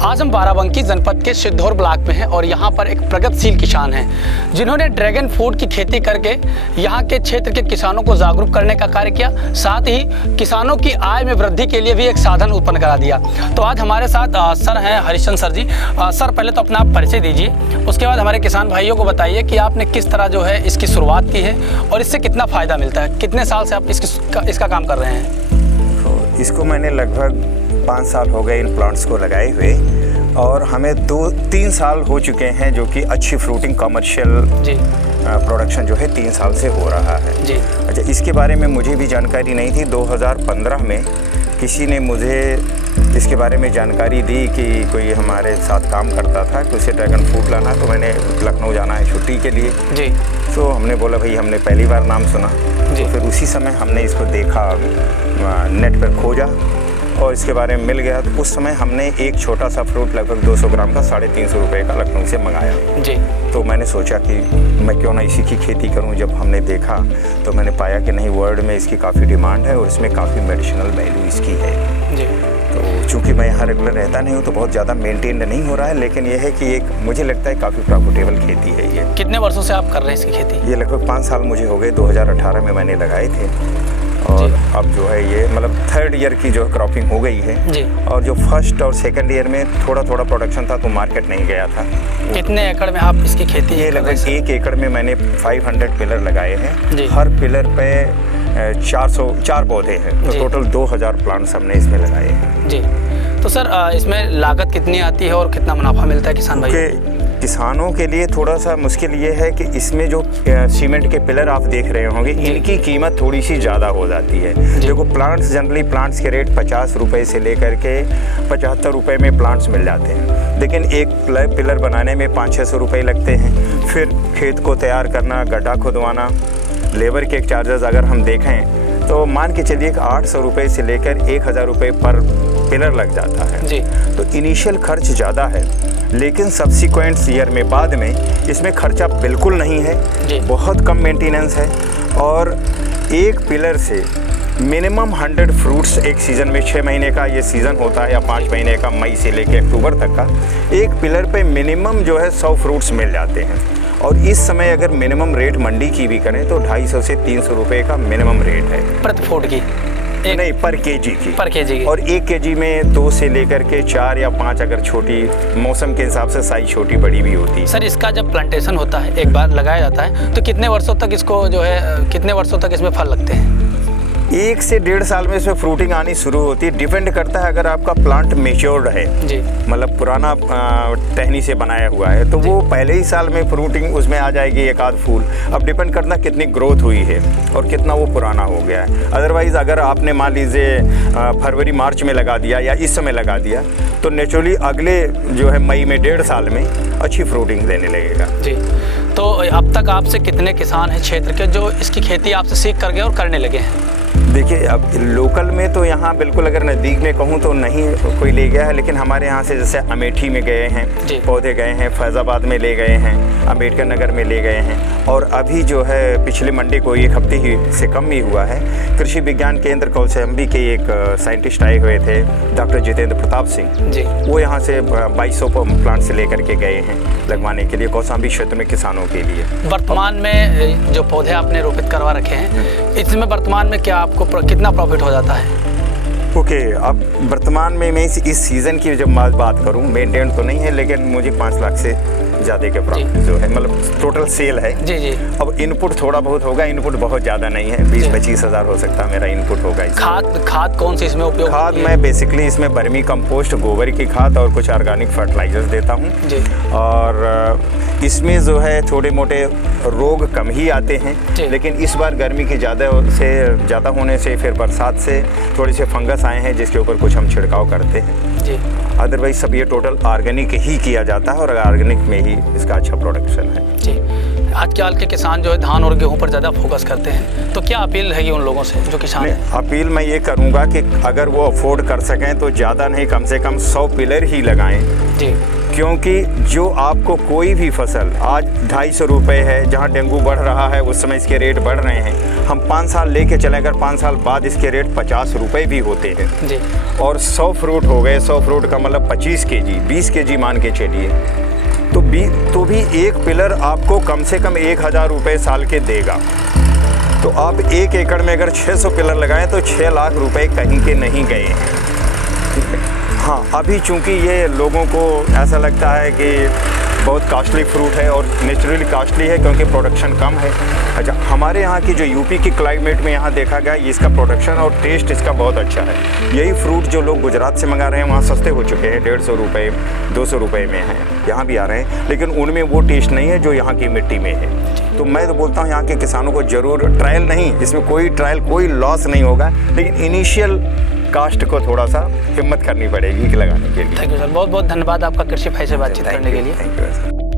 आज हम बाराबंकी जनपद के सिद्धौर ब्लॉक में हैं और यहाँ पर एक प्रगतिशील किसान हैं जिन्होंने ड्रैगन फ्रूट की खेती करके यहाँ के क्षेत्र के किसानों को जागरूक करने का कार्य किया, साथ ही किसानों की आय में वृद्धि के लिए भी एक साधन उत्पन्न करा दिया। तो आज हमारे साथ सर हैं हरिश्चंद्र सर जी। सर पहले तो अपना आप परिचय दीजिए, उसके बाद हमारे किसान भाइयों को बताइए कि आपने किस तरह जो है इसकी शुरुआत की है और इससे कितना फ़ायदा मिलता है, कितने साल से आप इसका काम कर रहे हैं। तो इसको मैंने लगभग 5 साल हो गए इन प्लांट्स को लगाए हुए और हमें 2-3 साल हो चुके हैं जो कि अच्छी फ्रूटिंग कमर्शियल प्रोडक्शन जो है 3 साल से हो रहा है जी। अच्छा, इसके बारे में मुझे भी जानकारी नहीं थी। 2015 में किसी ने मुझे इसके बारे में जानकारी दी कि कोई हमारे साथ काम करता था कि उसे ड्रैगन फ्रूट लाना, तो मैंने लखनऊ जाना है छुट्टी के लिए जी। तो हमने बोला भाई हमने पहली बार नाम सुना जी। तो फिर उसी समय हमने इसको देखा, नेट पर खोजा और इसके बारे में मिल गया। तो उस समय हमने एक छोटा सा फ्रूट लगभग 200 ग्राम का 350 रुपये का लखनऊ से मंगाया जी। तो मैंने सोचा कि मैं क्यों ना इसी की खेती करूं। जब हमने देखा तो मैंने पाया कि नहीं, वर्ल्ड में इसकी काफ़ी डिमांड है और इसमें काफ़ी मेडिसिनल वैल्यू इसकी है जी। तो चूँकि मैं यहाँ रेगुलर रहता नहीं हूँ तो बहुत ज़्यादा मेंटेन नहीं हो रहा है, लेकिन यह है कि एक मुझे लगता है काफ़ी प्रॉफिटेबल खेती है ये। कितने वर्षों से आप कर रहे हैं इसकी खेती? ये लगभग 5 साल मुझे हो गए, 2018 में मैंने लगाए थे और अब जो है ये मतलब 3rd ईयर की जो क्रॉपिंग हो गई है जी। और जो 1st और 2nd ईयर में थोड़ा प्रोडक्शन था तो मार्केट नहीं गया था। कितने एकड़ में आप इसकी खेती? ये लगभग 1 एकड़ में मैंने 500 पिलर लगाए हैं जी। हर पिलर पे 404 पौधे हैं तो टोटल 2000 प्लांट्स हमने इसमें लगाए हैं जी। तो सर इसमें लागत कितनी आती है और कितना मुनाफा मिलता है किसान भाई? किसानों के लिए थोड़ा सा मुश्किल ये है कि इसमें जो सीमेंट के पिलर आप देख रहे होंगे इनकी कीमत थोड़ी सी ज़्यादा हो जाती है। देखो प्लांट्स जनरली प्लांट्स के रेट 50 रुपये से लेकर के 75 रुपये में प्लांट्स मिल जाते हैं, लेकिन एक पिलर बनाने में 500-600 रुपये लगते हैं। फिर खेत को तैयार करना, गड्ढा खुदवाना, लेबर के चार्जेस अगर हम देखें तो मान के चलिए कि 800 रुपये से लेकर 1000 रुपये पर पिलर लग जाता है जी। तो इनिशियल खर्च ज़्यादा है, लेकिन सब्सिक्वेंट ईयर में बाद में इसमें खर्चा बिल्कुल नहीं है जी। बहुत कम मेंटेनेंस है और एक पिलर से मिनिमम 100 फ्रूट्स एक सीज़न में 6 महीने का ये सीज़न होता है या 5 महीने का, मई से लेकर अक्टूबर तक का, एक पिलर पे मिनिमम जो है 100 फ्रूट्स मिल जाते हैं। और इस समय अगर मिनिमम रेट मंडी की भी करें तो 250 से 300 रुपये का मिनिमम रेट है प्रति फूट की? नहीं, पर केजी की। पर केजी की। और 1 केजी में 2 से लेकर के 4 या 5 अगर छोटी मौसम के हिसाब से साइज छोटी बड़ी भी होती है। सर इसका जब प्लांटेशन होता है, एक बार लगाया जाता है तो कितने वर्षों तक इसको जो है कितने वर्षों तक इसमें फल लगते हैं? 1 से 1.5 साल में इसमें फ्रूटिंग आनी शुरू होती है। डिपेंड करता है अगर आपका प्लांट मेच्योर्ड है जी, मतलब पुराना टहनी से बनाया हुआ है तो वो पहले ही साल में फ्रूटिंग उसमें आ जाएगी, एक आध फूल। अब डिपेंड करता है कितनी ग्रोथ हुई है और कितना वो पुराना हो गया है। अदरवाइज़ अगर आपने मान लीजिए फरवरी मार्च में लगा दिया या इस समय लगा दिया तो नेचुरली अगले जो है मई में 1.5 साल में अच्छी फ्रूटिंग देने लगेगा जी। तो अब तक आपसे कितने किसान हैं क्षेत्र के जो इसकी खेती आपसे सीख कर गए और करने लगे हैं? देखिए अब लोकल में तो यहाँ बिल्कुल अगर नज़दीक में कहूँ तो नहीं कोई ले गया है, लेकिन हमारे यहाँ से जैसे अमेठी में गए हैं पौधे गए हैं, फैज़ाबाद में ले गए हैं, अम्बेडकर नगर में ले गए हैं और अभी जो है पिछले मंडे को 1 हफ्ते ही से कम ही हुआ है कृषि विज्ञान केंद्र कौशाम्बी के एक साइंटिस्ट आए हुए थे डॉक्टर जितेंद्र प्रताप सिंह जी, वो यहाँ से 2200 प्लांट से लेकर के गए हैं लगवाने के लिए कौशाम्बी क्षेत्र में किसानों के लिए। वर्तमान में जो पौधे आपने रोपित करवा रखे हैं इसमें वर्तमान में क्या आपको कितना प्रॉफिट हो जाता है? ओके, अब वर्तमान में मैं इस सीज़न की जब बात करूं, मेंटेन तो नहीं है लेकिन मुझे 5 लाख से ज़्यादा के प्रॉफिट जो है मतलब टोटल सेल है जी जी। अब इनपुट थोड़ा बहुत होगा, इनपुट बहुत ज़्यादा नहीं है, 20-25 हज़ार हो सकता है मेरा इनपुट होगा। खाद कौन सी इसमें उपयोग? खाद मैं बेसिकली इसमें वर्मी कंपोस्ट, गोबर की खाद और कुछ ऑर्गेनिक फर्टिलाइजर्स देता हूँ और इसमें जो है छोटे मोटे रोग कम ही आते हैं, लेकिन इस बार गर्मी की ज़्यादा होने से फिर बरसात से थोड़े से फंगस आए हैं जिसके ऊपर कुछ हम छिड़काव करते हैं जी। अदरवाइज सब ये टोटल ऑर्गेनिक ही किया जाता है और ऑर्गेनिक में ही इसका अच्छा प्रोडक्शन है जी। आजकल के किसान जो है धान और गेहूं पर ज़्यादा फोकस करते हैं, तो क्या अपील है उन लोगों से जो किसान हैं? अपील मैं ये करूँगा कि अगर वो अफोर्ड कर सकें तो ज़्यादा नहीं, कम से कम 100 पिलर ही लगाएं जी क्योंकि जो आपको कोई भी फसल आज 250 रुपये है, जहाँ डेंगू बढ़ रहा है उस समय इसके रेट बढ़ रहे हैं, हम 5 साल लेके चले, अगर 5 साल बाद इसके रेट 50 रुपये भी होते हैं जी। और 100 फ्रूट हो गए, 100 फ्रूट का मतलब 25 केजी, 20 केजी मान के चलिए, तो भी एक पिलर आपको कम से कम 1000 रुपये साल के देगा। तो आप 1 एकड़ में अगर 600 पिलर लगाएं तो 6 लाख रुपए कहीं के नहीं गए हैं। हाँ, अभी चूंकि ये लोगों को ऐसा लगता है कि बहुत कॉस्टली फ्रूट है, और नेचुरली कॉस्टली है क्योंकि प्रोडक्शन कम है। अच्छा, हमारे यहाँ की जो यूपी की क्लाइमेट में यहाँ देखा गया, इसका प्रोडक्शन और टेस्ट इसका बहुत अच्छा है। यही फ्रूट जो लोग गुजरात से मंगा रहे हैं वहाँ सस्ते हो चुके हैं, 150 रुपये 200 रुपये में हैं, यहाँ भी आ रहे हैं, लेकिन उनमें वो टेस्ट नहीं है जो यहाँ की मिट्टी में है। तो मैं तो बोलता हूँ यहाँ के किसानों को ज़रूर ट्रायल नहीं, इसमें कोई लॉस नहीं होगा, लेकिन इनिशियल कास्ट को थोड़ा सा हिम्मत करनी पड़ेगी लगाने के लिए। थैंक यू सर, बहुत बहुत धन्यवाद आपका कृषि भाई से बातचीत करने के लिए। Thank you sir.